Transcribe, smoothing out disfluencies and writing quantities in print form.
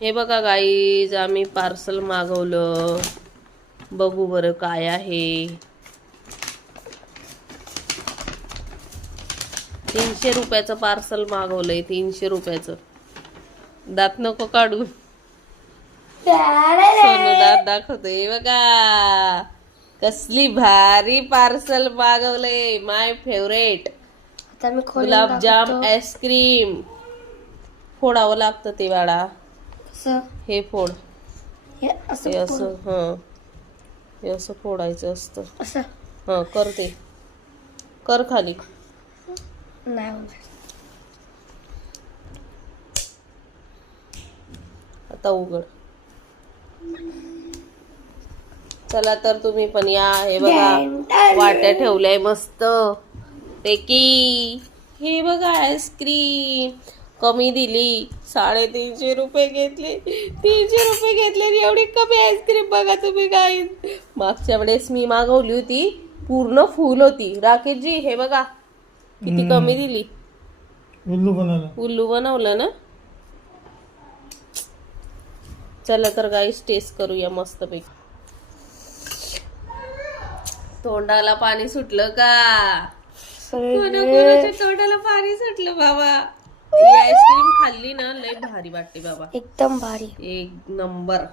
हे बघा गाईज, आम्ही पार्सल मागवलं. बघू बरं काय आहे. 300 रुपयाचं पार्सल मागवलंय. 300 रुपयाचं. दात नको काढू. सोनू दात दाखवतोय बघा. कसली भारी पार्सल मागवलंय. माय फेवरेट गुलाबजाम आईस्क्रीम. फोडावं लागतं ते बाळा. हे फोड. हे असं हे असं फोडायचं असतं. कर ते. कर खाली. आता उघड. चला तर तुम्ही पण या. हे बघा वाट्या ठेवल्याय मस्त पैकी. हे बघा आईस्क्रीम कमी दिली. 350 रुपये घेतले. 300 रुपये घेतले. एवढी कमी आईस्क्रीम बघा तुम्ही काय. मागच्या वेळेस मी मागवली होती, पूर्ण फुल होती. राकेशजी हे बघा किती कमी दिली. उल्लू बनवलं ना. चला तर गाईस टेस्ट करूया मस्त पैकी. तोंडाला पाणी सुटलं का. कोणाच्या तोंडाला पाणी सुटलं बाबा. ही आईस्क्रीम खाल्ली ना लय भारी वाटते बाबा. एकदम भारी. एक नंबर.